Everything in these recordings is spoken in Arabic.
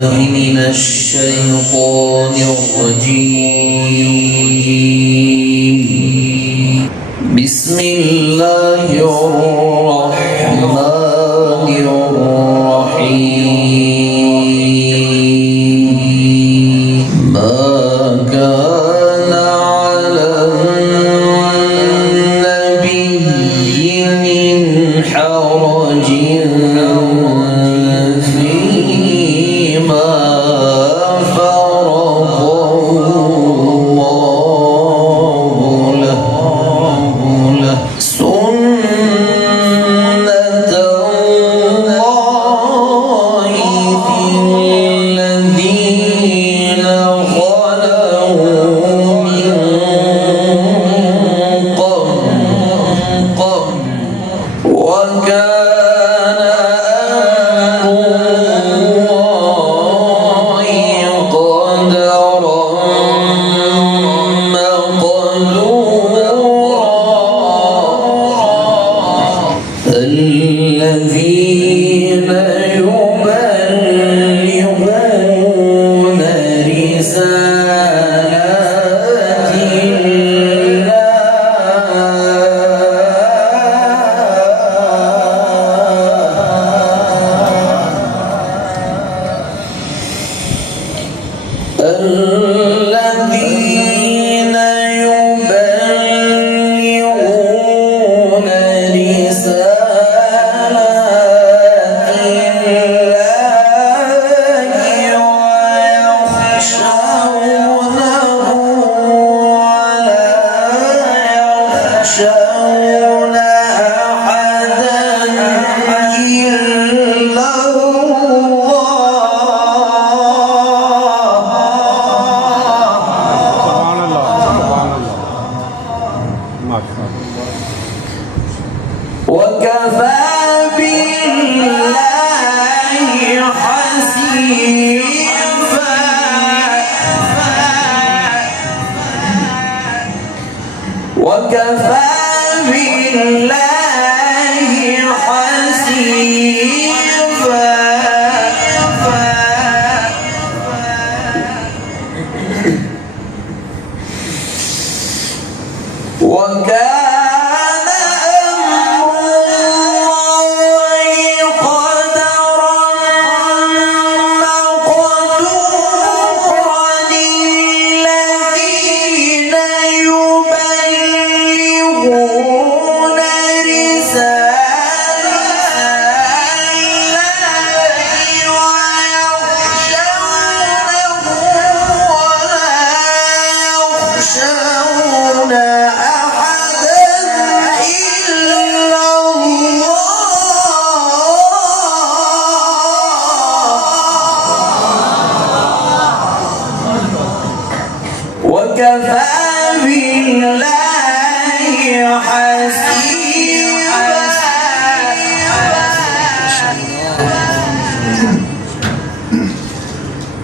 من الشيطان الرجيم. بسم الله الرحمن الرحيم. ما كان على النبي من حرج فيما فرض الله له سنة الله في الذين خلوا من قبل وكان أمر الله قدرا مقدورا. الذين يبلغون رسالات الذين يبلغون رسالات الله ويخشونه ولا يخشون أحدا إلا وكفى بالله حسيبا. وكفى بالله حسيبا. وكان وكفى بالله حسيبا.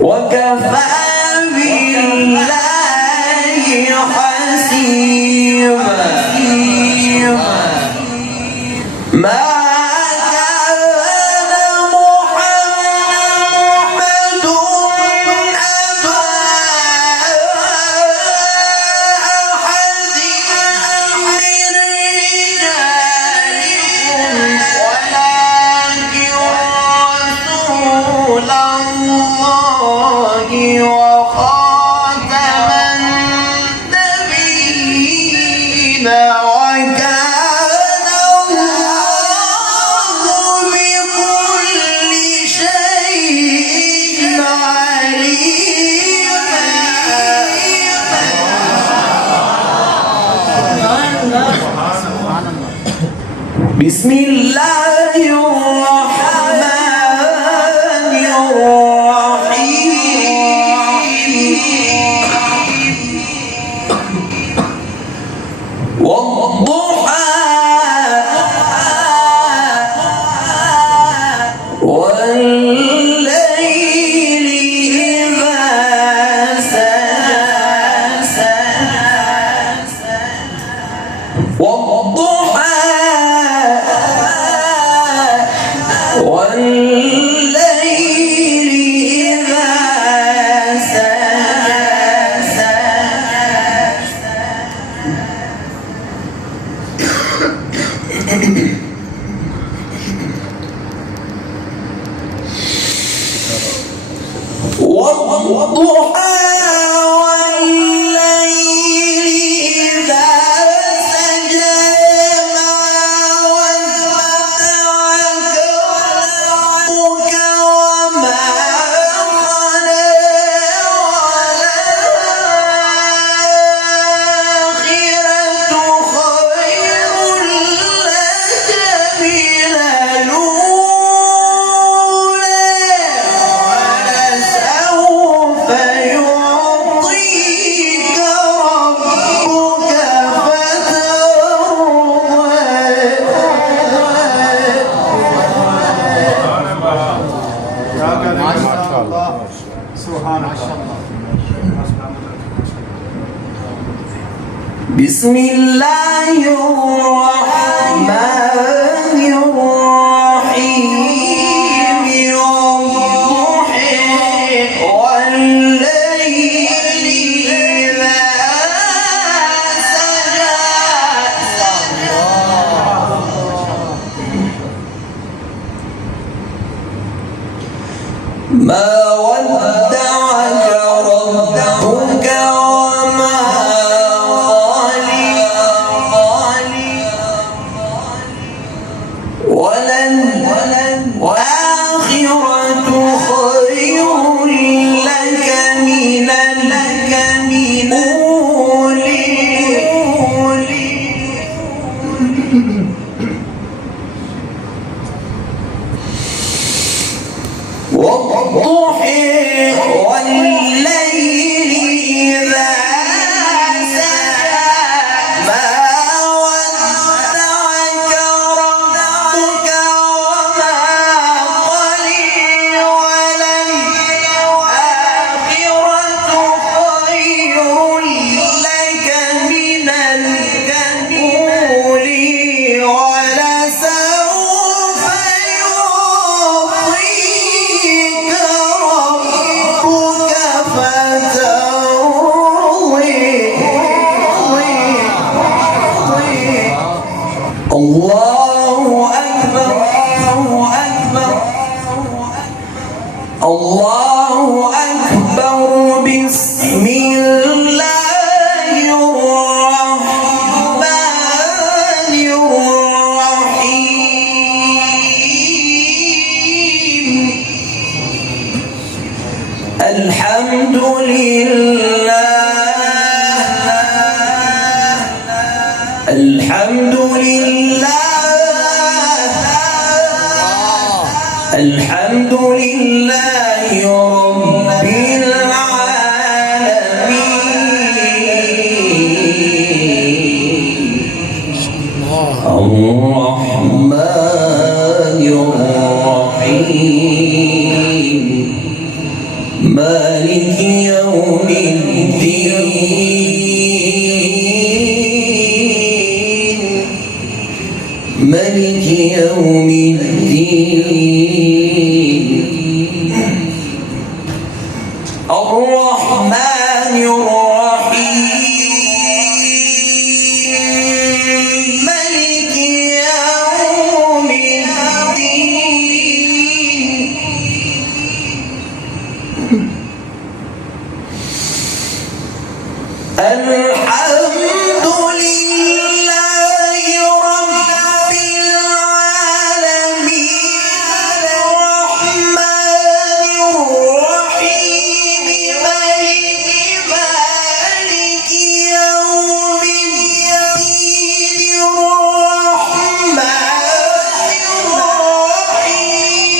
وكفى بالله حسيبا. ما وخاتم النبيين وكان الله بكل شيء عليما. بسم الله الرحمن الرحيم. والضحى والليل إذا سجى والضحى والضحى والليل إذا سجى ما ودعك ربك وما قلى وللآخرة خير لك من الأولى ولسوف يعطيك ربك فترضى. سبحان الله. بسم الله الرحمن الرحيم والضحى والليل إذا سجى ما ودعك ربك وما والآخرة خير لك من الأولى والضحى والليل إذا سجى ما ودعك ربك وما قلى وللآخرة خير لك من الأولى ولسوف يعطيك ربك فترضى. الله أكبر الله أكبر بسم الله الرحمن الرحيم الحمد لله الحمد لله الحمد لله رب العالمين الرحمن الرحيم مالك يوم الدين مالك يوم الدين الرحمن الرحيم مالك يوم الدين الحمد لله رب العالمين الرحمن الرحيم مالك يوم الدين الرحمن الرحيم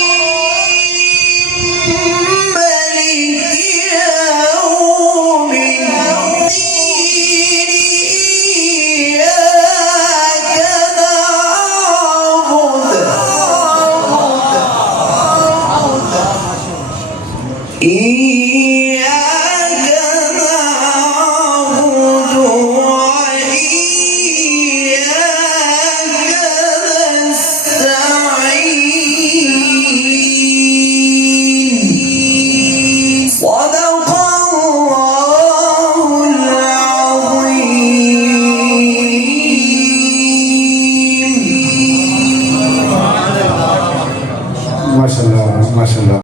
مالك يوم إياك نعبد وإياك نستعين صدق الله العظيم. ما شاء الله ما شاء الله.